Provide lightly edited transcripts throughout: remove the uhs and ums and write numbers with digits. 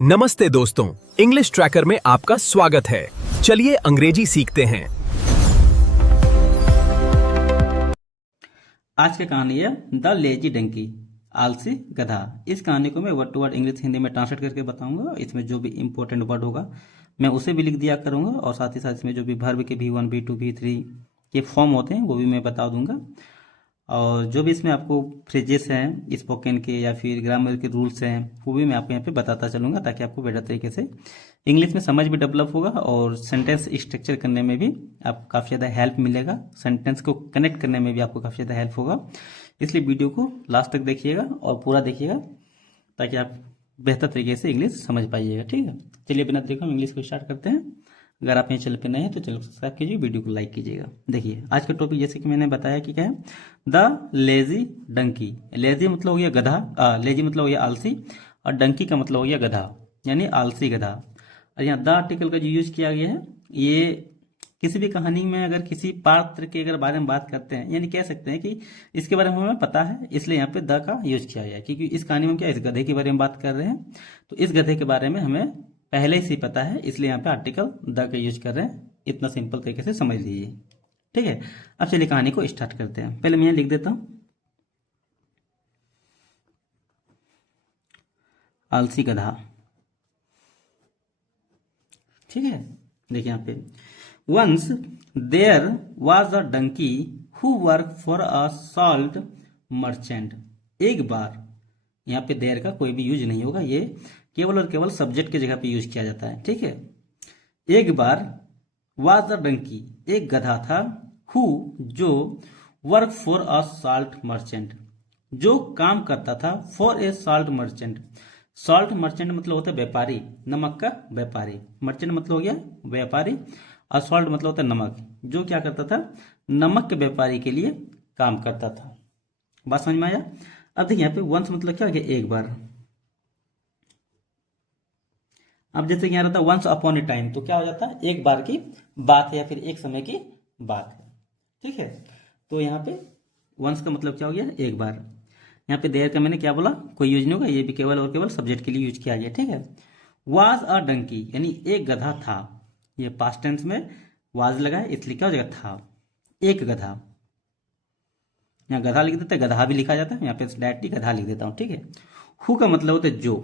नमस्ते दोस्तों, English tracker में आपका स्वागत है। चलिए अंग्रेजी सीखते हैं। आज की कहानी है द लेजी डंकी, आलसी गधा। इस कहानी को मैं word to word English Hindi में ट्रांसलेट करके बताऊंगा। इसमें जो भी इंपॉर्टेंट वर्ड होगा मैं उसे भी लिख दिया करूंगा, और साथ ही साथ इसमें जो भी वर्ब के V1 V2 V3 के फॉर्म होते हैं वो भी मैं बता दूंगा। और जो भी इसमें आपको फ्रेजेस हैं स्पोकन के या फिर ग्रामर के रूल्स हैं वो भी मैं आपको यहाँ पे बताता चलूँगा, ताकि आपको बेटर तरीके से इंग्लिश में समझ भी डेवलप होगा और सेंटेंस स्ट्रक्चर करने में भी आपको काफ़ी ज़्यादा हेल्प मिलेगा। सेंटेंस को कनेक्ट करने में भी आपको काफ़ी ज़्यादा हेल्प होगा। इसलिए वीडियो को लास्ट तक देखिएगा और पूरा देखिएगा, ताकि आप बेहतर तरीके से इंग्लिश समझ पाइएगा। ठीक है, चलिए बिना देखे हम इंग्लिश को स्टार्ट करते हैं। अगर आप ये चैनल पे नए हैं तो चैनल को सब्सक्राइब कीजिए, वीडियो को लाइक कीजिएगा। देखिए आज का टॉपिक जैसे कि मैंने बताया कि क्या है, द लेजी डंकी। लेजी मतलब हो गया गधा, लेजी मतलब हो गया आलसी, और डंकी का मतलब हो गया गधा, यानी आलसी गधा। और यहाँ द आर्टिकल का जो यूज किया गया है, ये किसी भी कहानी में अगर किसी पात्र के अगर बारे में बात करते हैं, यानी कह सकते हैं कि इसके बारे में हमें पता है, इसलिए यहाँ पे द का यूज किया गया है। क्योंकि इस कहानी में क्या इस गधे के बारे में बात कर रहे हैं, तो इस गधे के बारे में हमें पहले से ही पता है, इसलिए यहाँ पे आर्टिकल द का यूज कर रहे हैं। इतना सिंपल तरीके से समझ लीजिए। ठीक है, अब चलिए कहानी को स्टार्ट करते हैं। पहले मैं यहाँ लिख देता हूँ आलसी गधा। ठीक है, देखिए यहाँ पे once there was a donkey who work for a salt merchant. एक बार, यहाँ पे देयर का कोई भी यूज नहीं होगा, ये केवल और केवल सब्जेक्ट की जगह पे यूज किया जाता है। ठीक है, एक बार वाज अ डंकी, एक गधा था, हु जो work for a salt merchant, जो काम करता था, for a salt merchant. Salt merchant मतलब होता है व्यापारी, नमक का व्यापारी। मर्चेंट मतलब हो गया व्यापारी, और सॉल्ट मतलब होता है नमक। जो क्या करता था, नमक के व्यापारी के लिए काम करता था। बात समझ में आया। अब देखिए यहाँ पे वंस मतलब क्या हो गया, एक बार। अब जैसे कि यहाँ रहता है वंस अपॉन ए टाइम, तो क्या हो जाता है, एक बार की बात है या फिर एक समय की बात है। ठीक है, तो यहाँ पे वंस का मतलब क्या हो गया, एक बार। यहाँ पे देयर का मैंने क्या बोला, कोई यूज नहीं होगा, ये भी केवल और केवल सब्जेक्ट के लिए यूज किया गया। ठीक है, वाज अ डंकी यानी एक गधा था, ये पास्ट टेंस में वाज लगा है, इसलिए क्या हो जाएगा, था। एक गधा, यहाँ गधा लिख देता है, गधा भी लिखा जाता है, यहाँ पे डायरेक्टली गधा लिख देता हूँ। ठीक है, हु का मतलब होता है जो,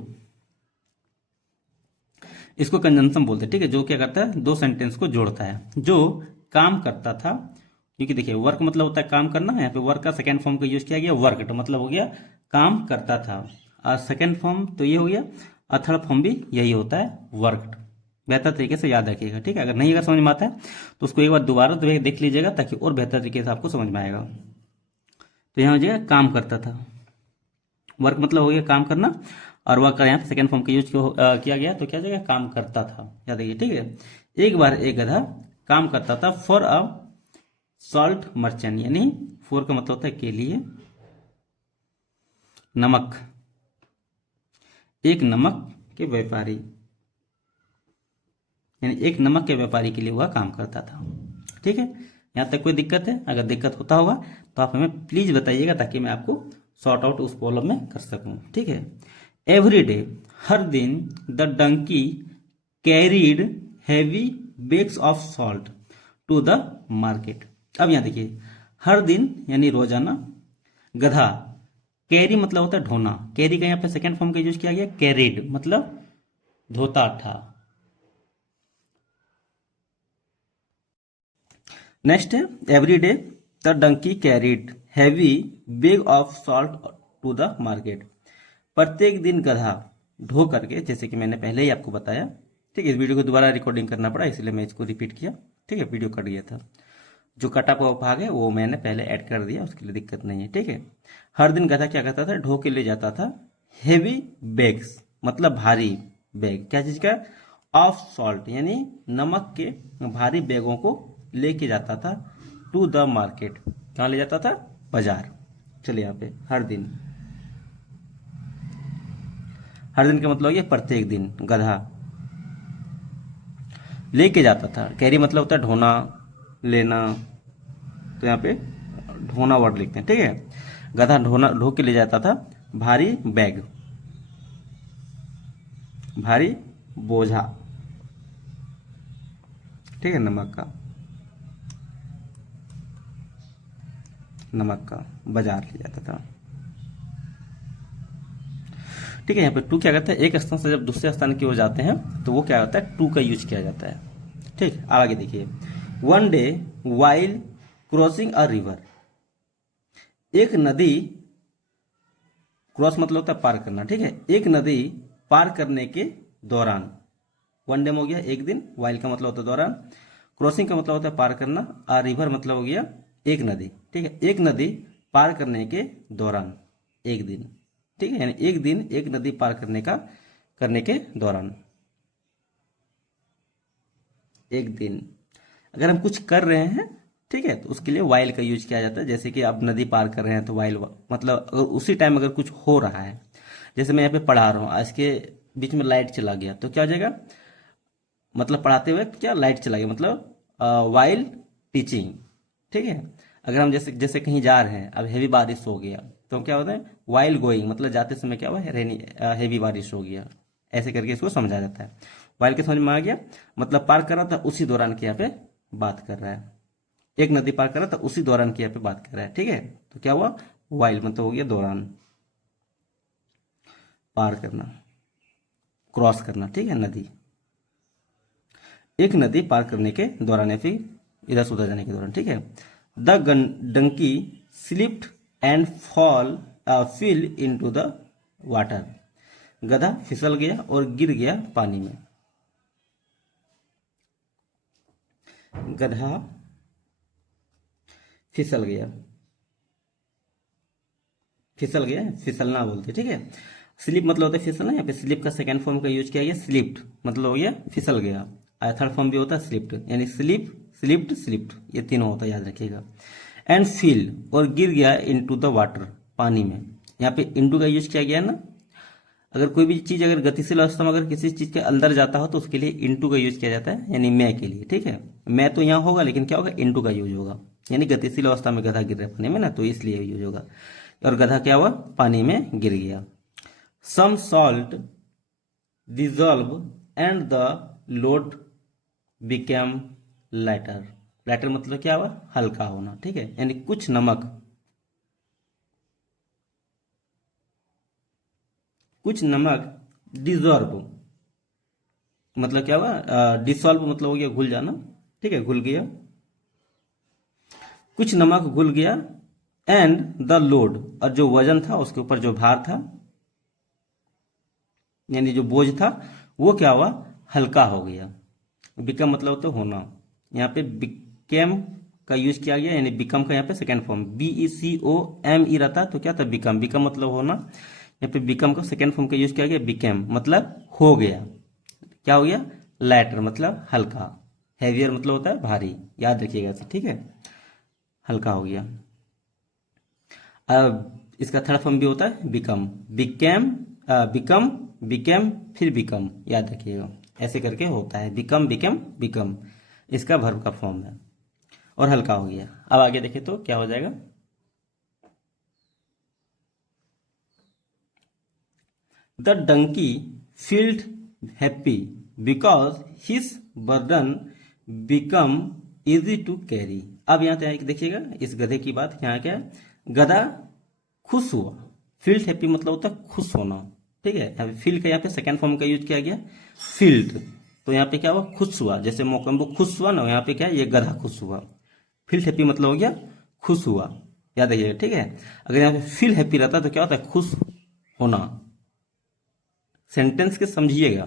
इसको कंजंक्शन बोलते हैं। ठीक है, जो क्या करता है, दो सेंटेंस को जोड़ता है। जो काम करता था, क्योंकि देखिए वर्क मतलब होता है काम करना, यहाँ पे वर्क का सेकंड फॉर्म का यूज किया गया, वर्क मतलब हो गया काम करता था, और सेकंड फॉर्म तो ये हो गया, और थर्ड फॉर्म भी यही होता है, वर्क। बेहतर तरीके से याद रखिएगा। ठीक है, अगर नहीं अगर समझ में आता है तो उसको एक बार दोबारा देख लीजिएगा, ताकि और बेहतर तरीके से आपको समझ में आएगा। तो यहाँ हो जाएगा काम करता था, वर्क मतलब हो गया काम करना, और वर्क का यहाँ पे सेकेंड फॉर्म का यूज किया गया, तो क्या हो जाएगा, काम करता था। याद रखिए। ठीक है, एक बार एक गधा काम करता था फॉर अ सॉल्ट मर्चेंट, यानी फॉर का मतलब होता है के लिए, नमक, एक नमक के व्यापारी, यानी एक नमक के व्यापारी के लिए वह काम करता था। ठीक है, यहाँ तक कोई दिक्कत है? अगर दिक्कत होता होगा तो आप हमें प्लीज बताइएगा, ताकि मैं आपको सॉर्ट आउट उस प्रॉब्लम में कर सकूं। ठीक है, एवरी डे, हर दिन, the donkey carried heavy bags of salt to the market. अब यहाँ देखिए, हर दिन यानी रोजाना, गधा, कैरी मतलब होता है ढोना, कैरी का यहाँ पे सेकेंड फॉर्म का यूज किया गया, कैरीड मतलब धोता था। नेक्स्ट है every day the donkey carried heavy bag of salt to the market. प्रत्येक दिन गधा ढो करके, जैसे कि मैंने पहले ही आपको बताया। ठीक है, इस वीडियो को दोबारा रिकॉर्डिंग करना पड़ा, इसलिए मैं इसको रिपीट किया। ठीक है, वीडियो कट गया था, जो कटा हुआ भाग है वो मैंने पहले ऐड कर दिया, उसके लिए दिक्कत नहीं है। ठीक है, हर दिन गधा क्या करता था, ढो के ले जाता था हेवी बैग्स मतलब भारी बैग, क्या चीज का, ऑफ सॉल्ट यानी नमक के भारी बैगों को लेके जाता था, टू द मार्केट, कहाँ ले जाता था, बाजार। चलिए यहाँ पे हर दिन, हर दिन का मतलब ये प्रत्येक दिन गधा लेके जाता था, कैरी मतलब होता है ढोना, लेना, तो यहाँ पे ढोना वर्ड लिखते हैं। ठीक है, गधा ढो के ले जाता था भारी बैग, भारी बोझा, ठीक है, नमक का बाजार लिया जाता था। ठीक है, यहाँ पे टू क्या करता है, एक स्थान से जब दूसरे स्थान की ओर जाते हैं तो वो क्या होता है, टू का यूज किया जाता है। ठीक, अब आगे देखिए, one day while crossing a river, एक नदी, क्रॉस मतलब होता है पार करना, ठीक है, एक नदी पार करने के दौरान, वन डे में हो गया एक दिन, वाइल का मतलब होता है दौरान, क्रॉसिंग का मतलब होता है पार करना, आ रिवर मतलब हो गया एक नदी, ठीक है, एक नदी पार करने के दौरान, एक दिन, ठीक है, यानी एक दिन एक नदी पार करने के दौरान, एक दिन। अगर हम कुछ कर रहे हैं, ठीक है, तो उसके लिए वाइल का यूज किया जाता है। जैसे कि आप नदी पार कर रहे हैं तो वाइल, मतलब अगर उसी टाइम अगर कुछ हो रहा है, जैसे मैं यहाँ पे पढ़ा रहा हूँ, आज के बीच में लाइट चला गया तो क्या हो जाएगा, मतलब पढ़ाते हुए क्या लाइट चला गया, मतलब वाइल टीचिंग, ठीक है। अगर हम जैसे जैसे कहीं जा रहे हैं, अब हेवी बारिश हो गया तो क्या होता है, वाइल गोइंग, मतलब जाते समय क्या हुआ, रेनी हेवी बारिश हो गया, ऐसे करके इसको समझा जाता है। वाइल के समझ में आ गया, मतलब पार कर रहा था उसी दौरान की यहाँ पे बात कर रहा है, एक नदी पार कर रहा था उसी दौरान की यहाँ पे बात कर रहा है, ठीक है। तो क्या हुआ, वाइल मतलब हो गया दौरान, पार करना, क्रॉस करना, ठीक है, नदी, एक नदी पार करने के दौरान या फिर इधर से उधर जाने के दौरान, ठीक है। The donkey slipped and fall fell into the water, गधा फिसल गया और गिर गया पानी में, गधा फिसल गया, फिसल गया, फिसलना बोलते, ठीक है। स्लिप मतलब होता है फिसलना, यहाँ पे स्लिप का सेकंड फॉर्म का यूज किया गया, स्लिप्ड मतलब हो गया फिसल गया, और थर्ड फॉर्म भी होता है स्लिप्ड, यानी स्लिप, स्लिप्ड, स्लिप्ड, ये तीनों होता है, याद रखिएगा। एंड फील, और गिर गया इनटू द वाटर, पानी में, यहाँ पे इनटू का यूज किया गया ना। अगर कोई भी चीज अगर गतिशील अवस्था में अगर किसी चीज के अंदर जाता हो तो उसके लिए इनटू का यूज किया जाता है, यानी मैं के लिए, ठीक है। मैं तो यहाँ होगा लेकिन क्या होगा, इनटू का यूज होगा, यानी गतिशील अवस्था में गधा गिर रहा है पानी में ना, तो इसलिए यूज होगा। और गधा क्या हुआ, पानी में गिर गया। Some salt dissolve and the load became lighter, lighter मतलब क्या हुआ, हल्का होना, ठीक है, यानी कुछ नमक, कुछ नमक डिजॉल्व मतलब क्या हुआ, डिसॉल्व मतलब हो गया घुल जाना, ठीक है, घुल गया, कुछ नमक घुल गया, एंड द लोड, और जो वजन था उसके ऊपर जो भार था, यानी जो बोझ था वो क्या हुआ, हल्का हो गया। बिकम मतलब तो होना, यहाँ पे बिकेम का यूज किया गया, यानी बिकम का यहाँ पे सेकेंड फॉर्म, BECOME रहता तो क्या था, बिकम, बिकम मतलब होना, यहाँ पे बिकम का सेकेंड फॉर्म का यूज किया गया, बिकेम मतलब हो गया, क्या हो गया, लाइटर मतलब हल्का, हैवियर मतलब होता है भारी, याद रखिएगा इसे, ठीक है, हल्का हो गया। अब इसका थर्ड फॉर्म भी होता है बिकम, बिकेम, बिकम, बिकेम, फिर बिकम, याद रखिएगा, ऐसे करके होता है, बिकम, बिकम, बिकम, इसका वर्ब का फॉर्म है, और हल्का हो गया। अब आगे देखें तो क्या हो जाएगा, the donkey field happy because his burden become easy to carry. अब यहाँ पे देखिएगा इस गधे की बात, यहाँ क्या है, गधा खुश हुआ, फील्ड हैप्पी मतलब होता है खुश होना, ठीक है, यहाँ पे फील्ड का यहाँ पे सेकंड फॉर्म का यूज किया गया, फील्ड, तो यहाँ पे क्या हुआ, खुश हुआ, जैसे मोकम्बो खुश हुआ ना, यहाँ पे क्या है, ये गधा खुश हुआ, फील्ड हैप्पी मतलब हो गया खुश हुआ, याद रखिएगा, ठीक है। अगर यहाँ पे फील हैप्पी रहता तो क्या होता है, खुश होना, सेंटेंस के समझिएगा,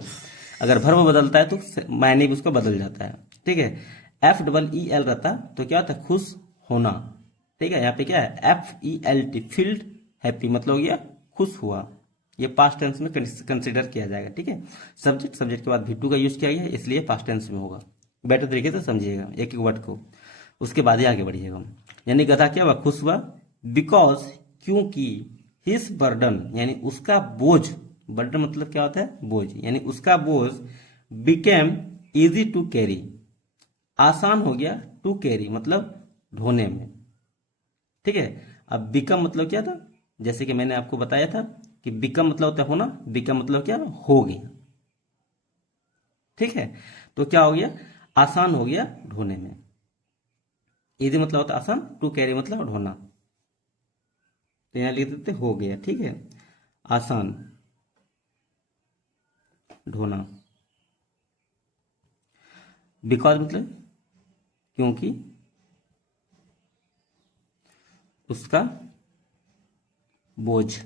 अगर वर्ब बदलता है तो मायने भी उसका बदल जाता है, ठीक है। FEEL रहता तो क्या होता है, खुश होना, ठीक है, यहाँ पे क्या है, FELT, फील्ड हैप्पी मतलब हो गया खुश हुआ, ये पास्ट टेंस में कंसिडर किया जाएगा, ठीक है। सब्जेक्ट, सब्जेक्ट के बाद V2 का यूज किया गया है, इसलिए पास्ट टेंस में होगा, बेटर तरीके से समझिएगा एक एक वर्ड को, उसके बाद ही आगे बढ़िएगा। यानी गधा क्या हुआ, खुश हुआ, बिकॉज क्योंकि, हिज बर्डन यानी उसका बोझ, बर्डन मतलब क्या होता है, बोझ, यानी उसका बोझ, बिकेम इजी टू कैरी, आसान हो गया, टू कैरी मतलब ढोने में, ठीक है। अब बिकम मतलब क्या था, जैसे कि मैंने आपको बताया था कि बिकम मतलब होता है होना, बिकम मतलब क्या, हो गया, ठीक है, तो क्या हो गया, आसान हो गया ढोने में। इजी मतलब होता है आसान, टू कैरी मतलब ढोना, तो यहाँ लिख देते हो गया। ठीक है, आसान ढोना। बिकॉज मतलब क्योंकि, उसका बोझ,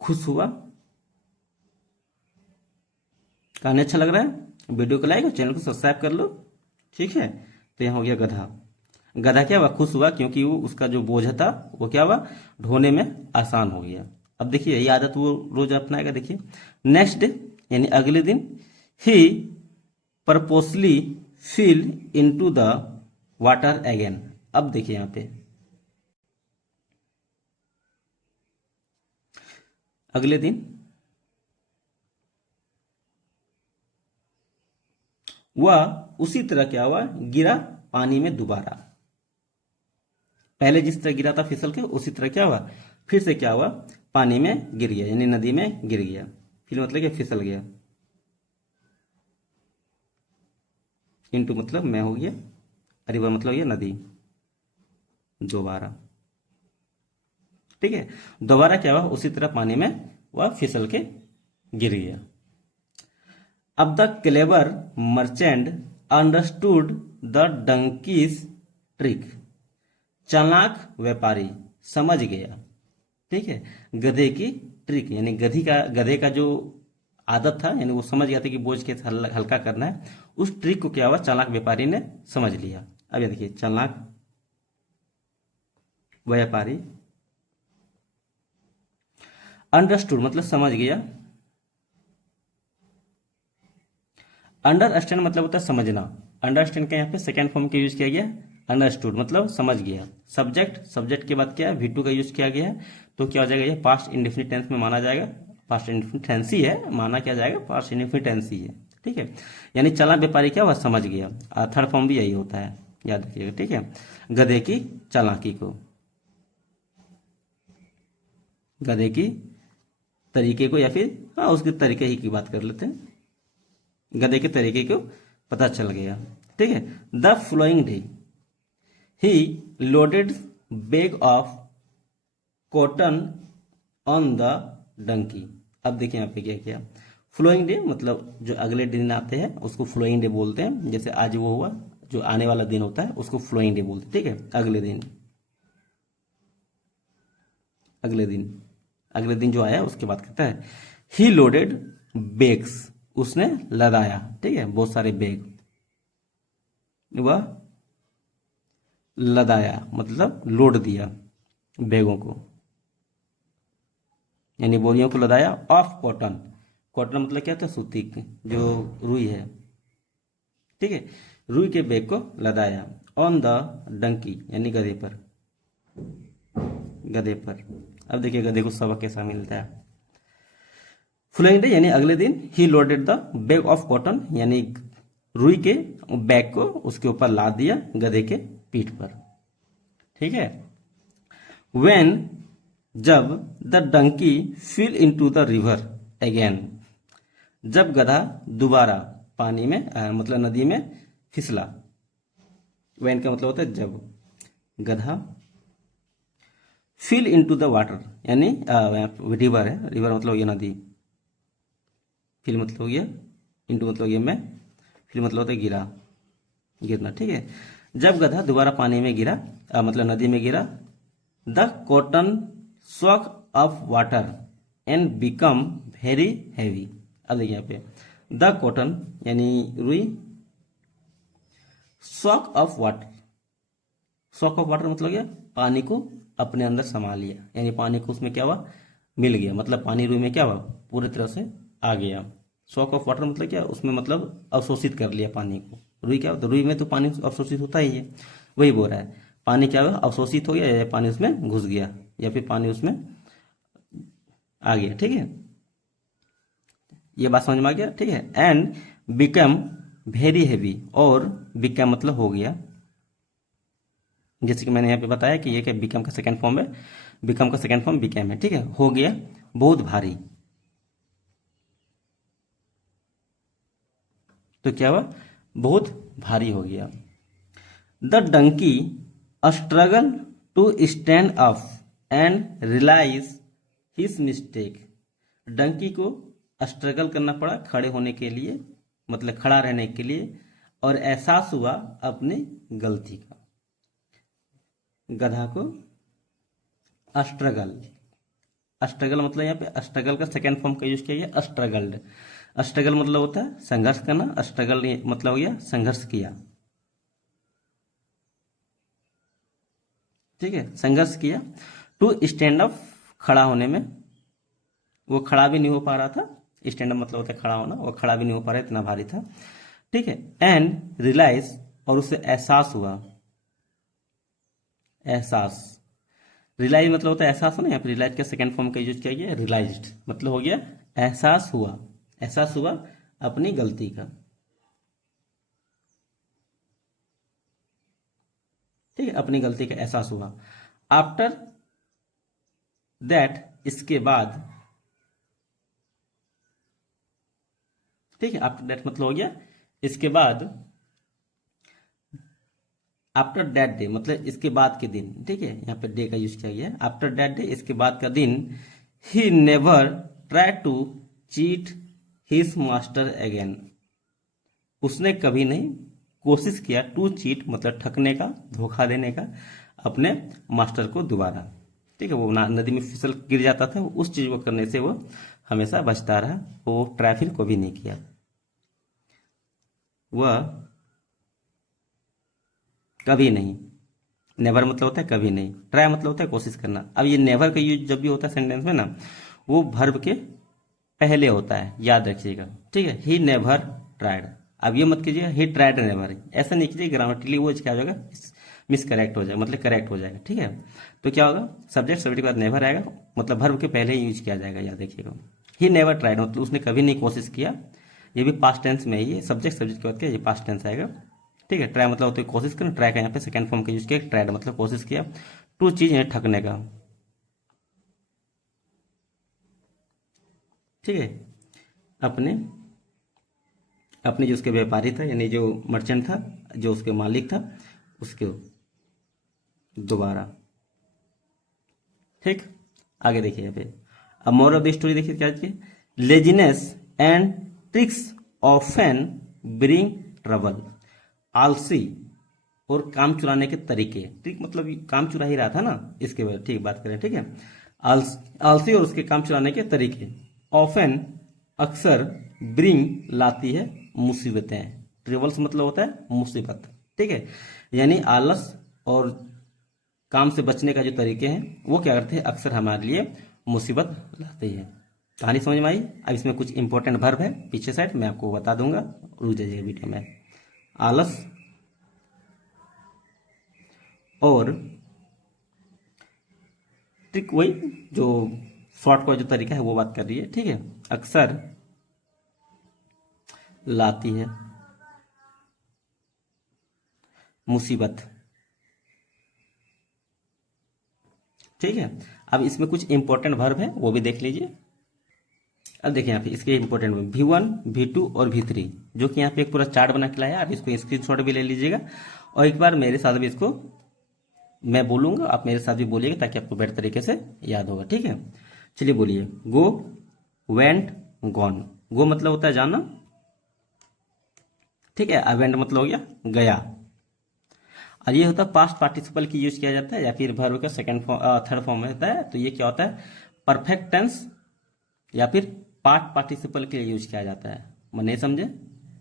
खुश हुआ। कहानी अच्छा लग रहा है, वीडियो को लाइक और चैनल को सब्सक्राइब कर लो। ठीक है, तो यहाँ हो गया गधा। गधा क्या हुआ, खुश हुआ क्योंकि वो उसका जो बोझ था वो क्या हुआ, ढोने में आसान हो गया। अब देखिए ये आदत वो रोज अपनाएगा। देखिए नेक्स्ट डे यानी अगले दिन, he purposely fell into the water again. अब देखिए यहाँ पे अगले दिन वह उसी तरह क्या हुआ, गिरा पानी में दोबारा। पहले जिस तरह गिरा था फिसल के, उसी तरह क्या हुआ, फिर से क्या हुआ, पानी में गिर गया, यानी नदी में गिर गया। फिर मतलब कि फिसल गया। इनटू मतलब में हो गया, रिवर मतलब ये नदी, दोबारा। ठीक है, दोबारा क्या हुआ, उसी तरह पानी में वह फिसल के गिर गया। अब the clever merchant understood the donkeys trick. चालाक व्यापारी समझ गया, ठीक है, गधे की ट्रिक, यानी गधे का जो आदत था, यानी वो समझ गया था कि बोझ कैसे हल्का करना है। उस ट्रिक को क्या हुआ, चालाक व्यापारी ने समझ लिया। अब ये देखिए, चालाक व्यापारी, अंडरस्टूड मतलब समझ गया, अंडरस्टैंड मतलब होता है समझना। अंडरस्टैंड का यहाँ पे सेकेंड फॉर्म का यूज किया गया, अंडरस्टूड मतलब समझ गया। सब्जेक्ट के बाद क्या है, V2 का यूज किया गया है, तो क्या हो जाएगा, ये पास्ट इंडेफिनिट टेंस में माना जाएगा। पास्ट इंडेफिनिट टेंस ही है, माना क्या जाएगा, पास्ट इंडेफिनिट टेंस ही है। ठीक है, यानी चालाक व्यापारी क्या हुआ, समझ गया। थर्ड फॉर्म भी यही होता है, याद रखिएगा। ठीक है, गधे की चालाकी को, गधे की तरीके को, या फिर हाँ उसके तरीके ही की बात कर लेते हैं, गधे के तरीके को पता चल गया। ठीक है, the following day he loaded bag of cotton on the donkey. अब देखिए यहाँ पे क्या किया, फ्लोइंग डे मतलब जो अगले दिन आते हैं उसको फ्लोइंग डे बोलते हैं। जैसे आज वो हुआ, जो आने वाला दिन होता है उसको फ्लोइंग डे बोलते हैं। ठीक है, अगले दिन, अगले दिन जो आया उसके बाद कहता है, ही लोडेड बैग्स, उसने लदाया। ठीक है, बहुत सारे बैग, वह लदाया मतलब लोड दिया बैगों को, यानी बोरियों को लदाया। ऑफ कॉटन, कॉटन मतलब क्या होता है, सूती, जो रुई है। ठीक है, रुई के बैग को लदाया। ऑन द डंकी यानी गधे पर, गधे पर। अब देखिए गधे को सबक कैसा मिलता है। फ्लोइंग डे यानी अगले दिन, he loaded the bag of cotton यानी रुई के बैग को उसके ऊपर लाद दिया गधे के पीठ पर। ठीक है, व्हेन जब the donkey fell into the river again, जब गधा दोबारा पानी में मतलब नदी में फिसला। व्हेन का मतलब होता है जब, गधा फिल इनटू द वाटर यानी रिवर है, रिवर मतलब ये नदी, फिल मतलब हो गया, इनटू मतलब ये में, फिल मतलब होता है गिरा, गिरना। ठीक है, जब गधा दोबारा पानी में गिरा मतलब नदी में गिरा, the cotton soak of water and become very heavy. अब देखिए यहाँ पे द कॉटन यानी रुई, soak of water, soak of water मतलब क्या, पानी को अपने अंदर समा लिया, यानी पानी को उसमें क्या हुआ, मिल गया, मतलब पानी रुई में क्या हुआ, पूरी तरह से आ गया। सॉक ऑफ वाटर मतलब क्या, उसमें मतलब अवशोषित कर लिया पानी को। रुई क्या होता है, रुई में तो पानी अवशोषित होता ही है, वही बोल रहा है। पानी क्या हुआ, अवशोषित हो गया, या पानी उसमें घुस गया, या फिर पानी उसमें आ गया। ठीक है, ये बात समझ में आ गया। ठीक है, एंड बिकम वेरी हैवी, और बिकम मतलब हो गया, जैसे कि मैंने यहाँ पे बताया कि ये क्या बिकम का सेकंड फॉर्म है, बिकम का सेकंड फॉर्म बिकम है। ठीक है, हो गया बहुत भारी, तो क्या हुआ, बहुत भारी हो गया। The donkey struggle to stand up and realise his mistake. Donkey को स्ट्रगल करना पड़ा खड़े होने के लिए, मतलब खड़ा रहने के लिए, और एहसास हुआ अपनी गलती का। गधा को स्ट्रगल, स्ट्रगल मतलब यहाँ पे स्ट्रगल का सेकेंड फॉर्म का यूज किया गया, स्ट्रगल्ड। स्ट्रगल मतलब होता है संघर्ष करना, स्ट्रगल मतलब हो गया संघर्ष किया। ठीक है, संघर्ष किया। टू स्टैंड अप, खड़ा होने में, वो खड़ा भी नहीं हो पा रहा था। स्टैंड अप मतलब होता है खड़ा होना, वो खड़ा भी नहीं हो पा रहा, इतना भारी था। ठीक है, एंड रियलाइज, और उसे एहसास हुआ। एहसास, रियलाइज मतलब होता है एहसास होना, यहाँ पे रियलाइज का सेकंड फॉर्म का यूज किया गया, रियलाइज्ड मतलब हो गया एहसास हुआ। एहसास हुआ अपनी गलती का। ठीक है, अपनी गलती का एहसास हुआ। आफ्टर दैट, इसके बाद। ठीक है, आफ्टर दैट मतलब हो गया इसके बाद। आफ्टर दैट डे मतलब इसके बाद के दिन। ठीक है, यहाँ पे डे का यूज किया गया है। आफ्टर दैट डे, इसके बाद का दिन। He never try to cheat his master again. उसने कभी नहीं कोशिश किया, टू चीट मतलब ठगने का, धोखा देने का, अपने मास्टर को दोबारा। ठीक है, वो नदी में फिसल गिर जाता था, उस चीज को करने से वो हमेशा बचता रहा, वो ट्राई फिर कभी नहीं किया। वह कभी नहीं, नेवर मतलब होता है कभी नहीं, ट्राई मतलब होता है कोशिश करना। अब ये नेवर का यूज जब भी होता है सेंटेंस में ना, वो वर्ब के पहले होता है, याद रखिएगा। ठीक है, ही नेवर ट्राइड। अब ये मत कीजिएगा ही ट्राइड नेवर, ऐसा नहीं कीजिए, ग्रामेटिकली वो क्या हो जाएगा, मिस करेक्ट हो जाएगा, मतलब करेक्ट हो जाएगा। ठीक है, तो क्या होगा, सब्जेक्ट के बाद नेवर आएगा, मतलब वर्ब के पहले ही यूज किया जाएगा, याद रखिएगा। ही नेवर ट्राइड मतलब उसने कभी नहीं कोशिश किया, ये भी पास्ट टेंस में ही है, सब्जेक्ट के बाद क्या, ये पास्ट टेंस आएगा। ठीक है, ट्राई मतलब होता है कोशिश करना, ट्राई का यहाँ पे सेकंड फॉर्म का यूज किया, ट्राइड मतलब कोशिश किया। टू चीज है ठगने का। ठीक है, अपने अपने जो उसके व्यापारी था, यानी जो मर्चेंट था, जो उसके मालिक था, उसके दोबारा। ठीक, आगे देखिए यहाँ पे। अब मोरल ऑफ द स्टोरी देखिए क्या है, laziness and tricks often bring trouble. आलसी और काम चुराने के तरीके, ट्रिक मतलब काम चुरा ही रहा था ना, इसके बारे ठीक बात करें। ठीक है, आलसी और उसके काम चुराने के तरीके। ऑफन अक्सर, ब्रिंग लाती है मुसीबतें, ट्रेवल्स मतलब होता है मुसीबत। ठीक है, यानी आलस और काम से बचने का जो तरीके हैं वो क्या करते हैं, अक्सर हमारे लिए मुसीबत लाते हैं। कहानी समझ में आई। अब इसमें कुछ इंपॉर्टेंट वर्ब है पीछे साइड, मैं आपको बता दूंगा, रुक जाइए वीडियो में। आलस और ट्रिक, वही जो शॉर्ट का जो तरीका है वो बात कर रही है। ठीक है, अक्सर लाती है मुसीबत। ठीक है, अब इसमें कुछ इंपॉर्टेंट वर्ब है वो भी देख लीजिए। अब देखिए यहाँ पे इसके इंपॉर्टेंट V1, V2 और V3, जो कि यहाँ पे एक पूरा चार्ट बना के लाया, आप इसको स्क्रीनशॉट भी ले लीजिएगा, और एक बार मेरे साथ भी इसको मैं बोलूंगा, आप मेरे साथ भी बोलिएगा, ताकि आपको बेटर तरीके से याद होगा। ठीक है, चलिए बोलिए। गो, वेंट, गॉन। गो मतलब होता है जाना। ठीक है, वेंट मतलब हो गया गया, और ये होता है पास्ट पार्टिसिपल की यूज किया जाता है, या फिर वर्ब का सेकंड फॉर्म, थर्ड फॉर्म में होता है। तो ये क्या होता है, परफेक्ट टेंस या फिर पार्ट पार्टिसिपल के लिए यूज किया जाता है। मैं नहीं समझे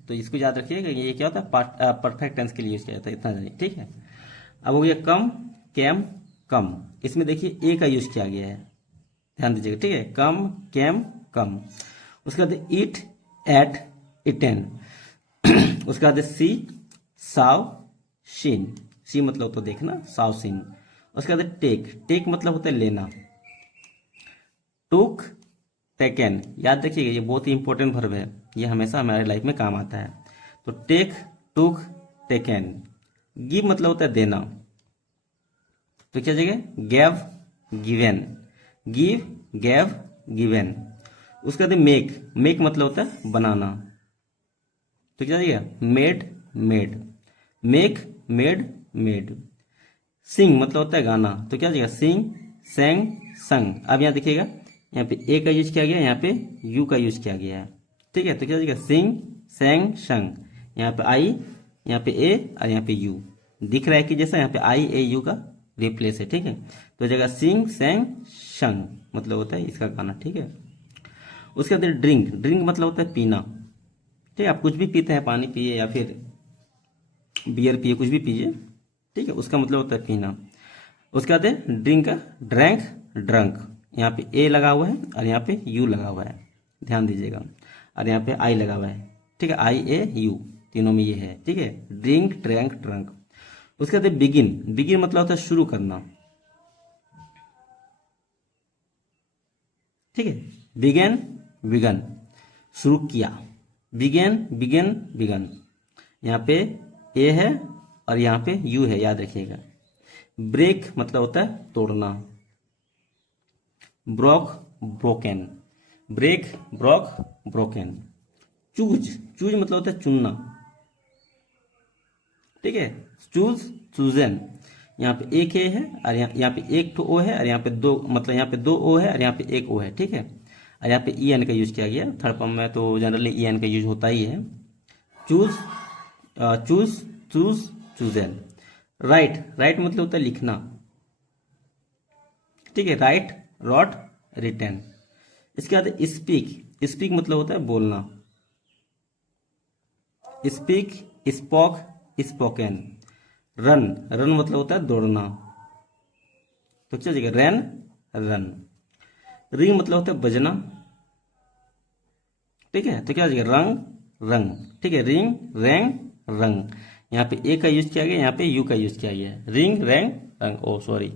तो इसको याद रखिएगा, ये क्या होता है, परफेक्ट टेंस के लिए यूज किया जाता है, इतना जानिए। ठीक है, अब हो गया कम, कैम, कम। इसमें देखिए ए का यूज किया गया है, ध्यान दीजिएगा। ठीक है, कम, कैम, कम। उसके बाद ईट, एट, इटेन। उसके बाद सी, साव, शीन। सी मतलब तो देखना, साव, सीन। उसके बाद टेक, टेक मतलब होता है लेना। टुक, टेकन। याद रखिएगा, ये बहुत ही इंपॉर्टेंट वर्ब है, ये हमेशा हमारे लाइफ में काम आता है। तो टेक, टुक, टेकन। गिव मतलब होता है देना, तो क्या जगह, gave, given. Give, gave, given. उसके बाद मेक, मेक मतलब होता है बनाना। तो क्या जाएगा, made made, make made made. Sing मतलब होता है गाना, तो क्या जाएगा, सिंग सेंग संग। अब यहाँ देखिएगा, यहाँ पे ए का यूज किया गया, यहाँ पे यू का यूज किया गया है, ठीक है। तो क्या जाएगा, सिंग सेंग संग। यहाँ पे आई, यहाँ पे ए और यहाँ पे यू दिख रहा है कि जैसा यहाँ पे आई ए यू का रिप्लेस है, ठीक है। तो जगह सिंग सेंग संग मतलब होता है इसका गाना, ठीक है। उसके बाद ड्रिंक, ड्रिंक मतलब होता है पीना, ठीक है। आप कुछ भी पीते हैं, पानी पिए या फिर बियर पिए, कुछ भी पीजिए, ठीक है, उसका मतलब होता है पीना। उसके बाद है ड्रिंक का ड्रैंक ड्रंक, यहाँ पे ए लगा हुआ है और यहाँ पे यू लगा हुआ है, ध्यान दीजिएगा, और यहाँ पे आई लगा हुआ है, ठीक है, आई ए यू तीनों में ये है, ठीक है, ड्रिंक ड्रैंक ड्रंक। उसके बाद बिगिन, बिगिन मतलब होता है शुरू करना, ठीक है, बिगेन बिगन शुरू किया, बिगेन बिगेन बिगन। यहाँ पे ए है और यहाँ पे यू है, याद रखिएगा। ब्रेक मतलब होता है तोड़ना, broke broken, break broke broken. Choose, choose मतलब होता है चुनना, ठीक है, चूज चूजन। यहाँ पे एक ए है और यहाँ पे एक तो ओ है और यहाँ पे दो, मतलब यहाँ पे दो ओ है और यहाँ पे एक ओ है, ठीक है। और यहाँ पे ई एन का यूज किया गया, थर्ड फॉर्म में तो जनरली ई एन का यूज होता ही है। Choose choose choose chosen. Right, right मतलब होता है लिखना, ठीक है, राइट रॉट रिटर्न। इसके बाद स्पीक, स्पीक मतलब होता है बोलना, speak spoke spoken. Run, run मतलब होता है दौड़ना, तो क्या जगह रन रन। रिंग मतलब होता है बजना, ठीक है, तो क्या जगह रंग रंग, ठीक है, रिंग रैंग रंग। यहाँ पे ए का यूज किया गया, यहाँ पे यू का यूज किया गया है, रिंग रैंग रंग, ओ सॉरी,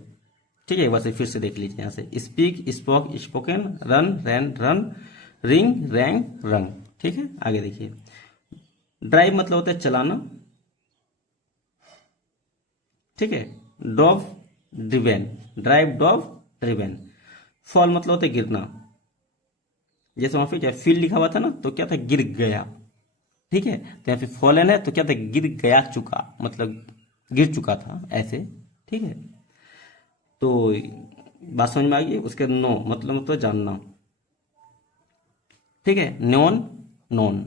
ठीक है, एक बार से फिर से देख लीजिए यहाँ से, स्पीक स्पोक स्पोकन, रन रैन रन, रिंग रैंग रंग, ठीक है। आगे देखिए, ड्राइव मतलब होता है चलाना, ठीक है, Dow driven, drive Dow driven. Fall मतलब होता है गिरना, जैसे वहां पे क्या फील लिखा हुआ था ना, तो क्या था, गिर गया, ठीक है। तो यहाँ पे फॉलन है तो क्या था, गिर गया चुका, मतलब गिर चुका था ऐसे, ठीक है। तो बात समझ में आ गई। उसके नो मतलब जानना, ठीक है, नॉन नॉन,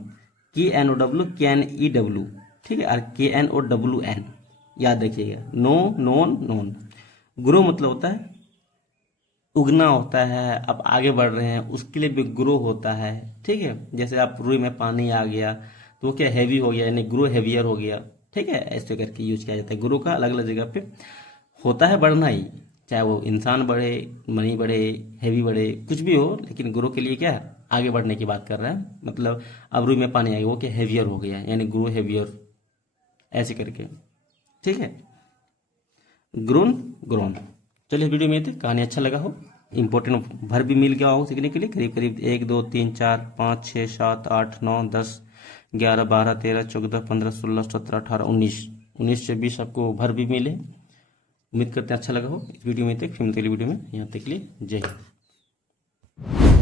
के एन ओ डब्ल्यू के एन ई डब्ल्यू, ठीक है, और के एन ओ डब्ल्यू एन, याद रखिएगा, नो नॉन नॉन। ग्रो मतलब होता है उगना होता है, आप आगे बढ़ रहे हैं उसके लिए भी ग्रो होता है, ठीक है। जैसे आप रुई में पानी आ गया तो वो क्या हैवी हो गया, यानी ग्रो हैवियर हो गया, ठीक है, ऐसे करके यूज किया जाता है। ग्रो का अलग अलग जगह पे होता है बढ़ना ही, चाहे वो इंसान बढ़े, मनी बढ़े, हैवी बढ़े, कुछ भी हो, लेकिन ग्रो के लिए क्या है, आगे बढ़ने की बात कर रहा है। मतलब अब रुई में पानी आ गया, वो क्या हैवियर हो गया, यानी ग्रो हैवियर, ऐसे करके, ठीक है, ग्रोन ग्रोन। चलिए वीडियो में थे, कहानी अच्छा लगा हो, इंपॉर्टेंट भर भी मिल गया हो सीखने के लिए, करीब करीब 1 2 3 4 5 6 7 8 9 10 11 12 13 14 15 16 17 18 19 से 20 आपको भर भी मिले। उम्मीद करते हैं अच्छा लगा हो। इस वीडियो में तक, फिर मिलते अगली वीडियो में, यहाँ तक के लिए जय हिंद।